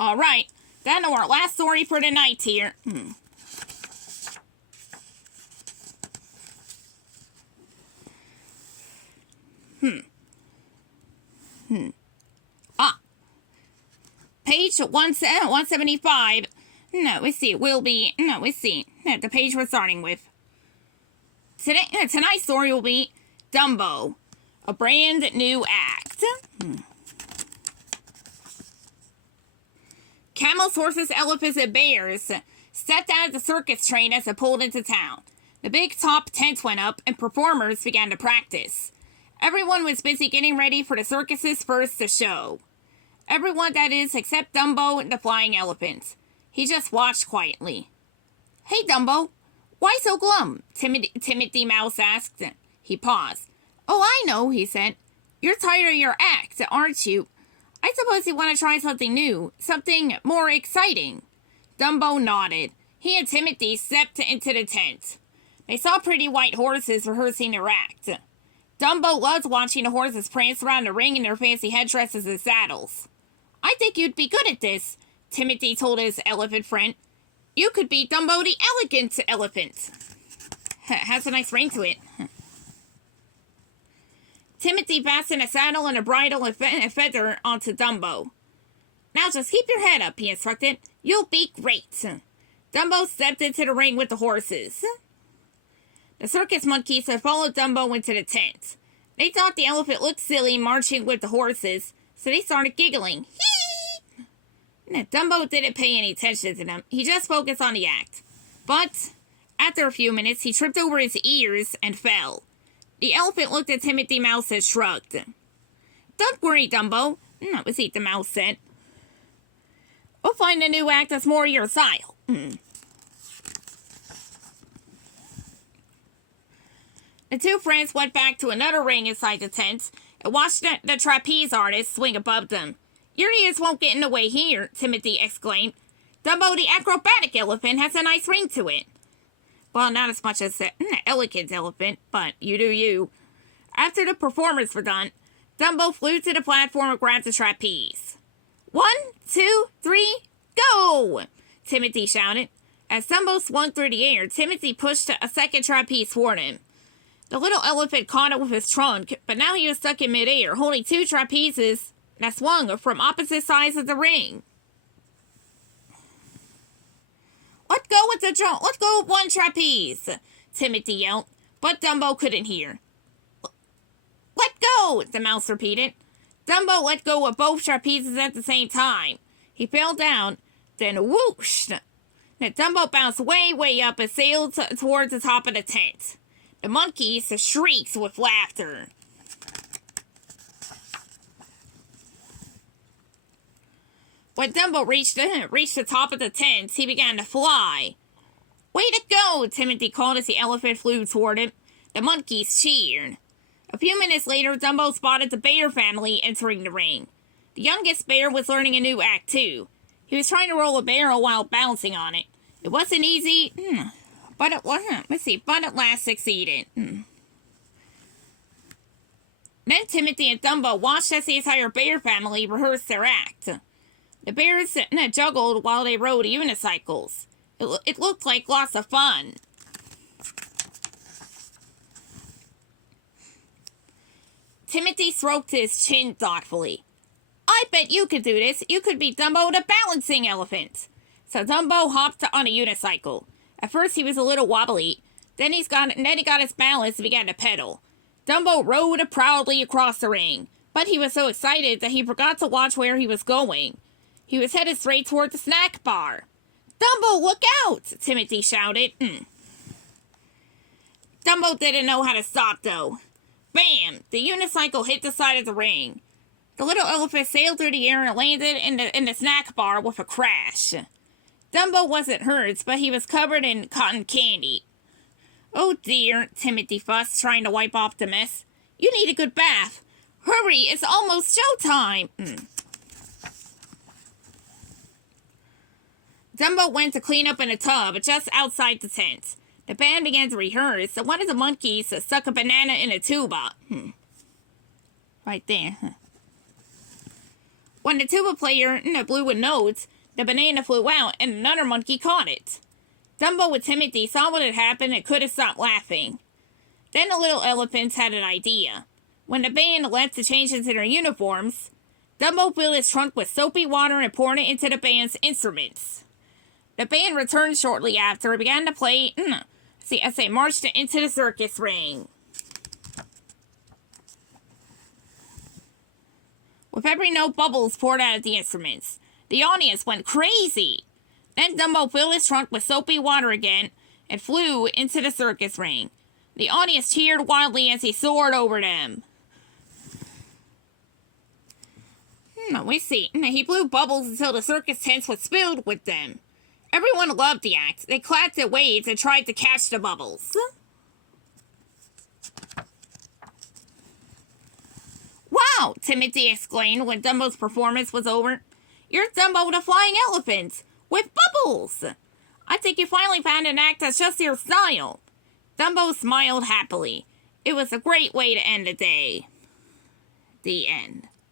Alright, down to our last story for tonight here. Page 175. No, let's see. It will be. No, let's see. The page we're starting with. Tonight's story will be Dumbo, a brand new act. Camels, horses, elephants, and bears stepped out of the circus train as it pulled into town. The big top tent went up, and performers began to practice. Everyone was busy getting ready for the circus's first show. Everyone, that is, except Dumbo and the flying elephant. He just watched quietly. "Hey, Dumbo, why so glum?" Timothy Mouse asked. He paused. "Oh, I know," he said. "You're tired of your act, aren't you? I suppose you want to try something new, something more exciting." Dumbo nodded. He and Timothy stepped into the tent. They saw pretty white horses rehearsing their act. Dumbo loved watching the horses prance around the ring in their fancy headdresses and saddles. "I think you'd be good at this," Timothy told his elephant friend. "You could be Dumbo the Elegant Elephant." Has a nice ring to it. Timothy fastened a saddle and a bridle and feather onto Dumbo. "Now just keep your head up," he instructed. "You'll be great." Dumbo stepped into the ring with the horses. The circus monkeys had followed Dumbo into the tent. They thought the elephant looked silly marching with the horses, so they started giggling. Hee! Dumbo didn't pay any attention to them. He just focused on the act. But after a few minutes, he tripped over his ears and fell. The elephant looked at Timothy Mouse and shrugged. "Don't worry, Dumbo," the mouse said. "We'll find a new act that's more your style." The two friends went back to another ring inside the tent and watched the trapeze artist swing above them. "Your ears won't get in the way here," Timothy exclaimed. "Dumbo the acrobatic elephant has a nice ring to it." Well, not as much as the elegant elephant, but you do you. After the performers were done, Dumbo flew to the platform and grabbed the trapeze. "1, 2, 3, go!" Timothy shouted. As Dumbo swung through the air, Timothy pushed a second trapeze toward him. The little elephant caught it with his trunk, but now he was stuck in midair, holding two trapezes that swung from opposite sides of the ring. Let go with one trapeze," Timothy yelled, but Dumbo couldn't hear. "Let go," the mouse repeated. Dumbo let go of both trapezes at the same time. He fell down, then whoosh! Dumbo bounced way up and sailed towards the top of the tent. The monkeys shrieked with laughter. When Dumbo reached the top of the tent, he began to fly. "Way to go!" Timothy called as the elephant flew toward him. The monkeys cheered. A few minutes later, Dumbo spotted the bear family entering the ring. The youngest bear was learning a new act, too. He was trying to roll a barrel while bouncing on it. It wasn't easy, but at last succeeded. Then Timothy and Dumbo watched as the entire bear family rehearsed their act. The bears juggled while they rode unicycles. It looked like lots of fun. Timothy stroked his chin thoughtfully. "I bet you could do this. You could be Dumbo the balancing elephant." So Dumbo hopped on a unicycle. At first he was a little wobbly. Then he got his balance and began to pedal. Dumbo rode proudly across the ring. But he was so excited that he forgot to watch where he was going. He was headed straight toward the snack bar. "Dumbo, look out!" Timothy shouted. Dumbo didn't know how to stop, though. Bam! The unicycle hit the side of the ring. The little elephant sailed through the air and landed in the snack bar with a crash. Dumbo wasn't hurt, but he was covered in cotton candy. "Oh dear," Timothy fussed, trying to wipe off the mess. "You need a good bath. Hurry, it's almost showtime." Dumbo went to clean up in a tub just outside the tent. The band began to rehearse, and one of the monkeys stuck a banana in a tuba. Right there. When the tuba player blew a note, the banana flew out and another monkey caught it. Dumbo and Timothy saw what had happened and couldn't stop laughing. Then the little elephants had an idea. When the band left to change into their uniforms, Dumbo filled his trunk with soapy water and poured it into the band's instruments. The band returned shortly after and began to play as they marched into the circus ring. With every note, bubbles poured out of the instruments. The audience went crazy. Then Dumbo filled his trunk with soapy water again and flew into the circus ring. The audience cheered wildly as he soared over them. We see. He blew bubbles until the circus tent was filled with them. Everyone loved the act. They clapped and waved and tried to catch the bubbles. Wow! Timothy exclaimed when Dumbo's performance was over. You're Dumbo the Flying Elephant, with bubbles! I think you finally found an act that's just your style. Dumbo smiled happily. It was a great way to end the day. The end.